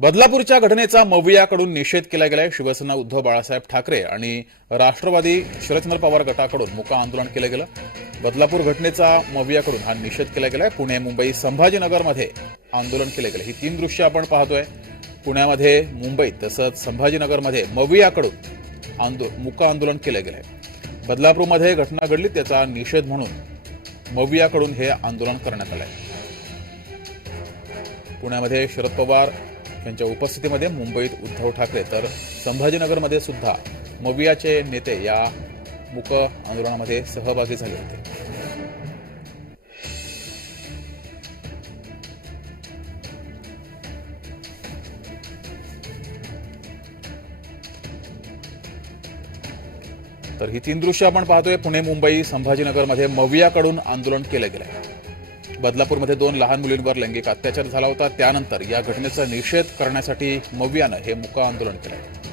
बदलापूरच्या घटनेचा मवियाकडून निषेध केला गेलाय. शिवसेना उद्धव बाळासाहेब ठाकरे आणि राष्ट्रवादी शरदचंद्र पवार गटाकडून मुका आंदोलन केलं गेलं. बदलापूर घटनेचा मवियाकडून हा निषेध केला गेलाय. पुणे मुंबई संभाजीनगरमध्ये आंदोलन केलं गेलं. ही तीन दृश्य आपण पाहतोय. पुण्यामध्ये मुंबईत तसंच संभाजीनगरमध्ये मवियाकडून आंदो मुका आंदोलन केलं गेलंय. बदलापूरमध्ये घटना घडली त्याचा निषेध म्हणून मवियाकडून हे आंदोलन करण्यात आलंय. पुण्यामध्ये शरद पवार यांच्या उपस्थितीमध्ये मुंबईत उद्धव ठाकरे. तर संभाजीनगरमध्ये सुद्धा मवियाचे नेते या मुक आंदोलनामध्ये सहभागी झाले होते. तर ही तीन दृश्य आपण पाहतोय. पुणे मुंबई संभाजीनगरमध्ये मवियाकडून आंदोलन केलं गेलंय. बदलापूरमध्ये दोन लहान मुलींवर लैंगिक अत्याचार झाला होता. त्यानंतर या घटनेचा निषेध करण्यासाठी मवियानं हे मुका आंदोलन केलंय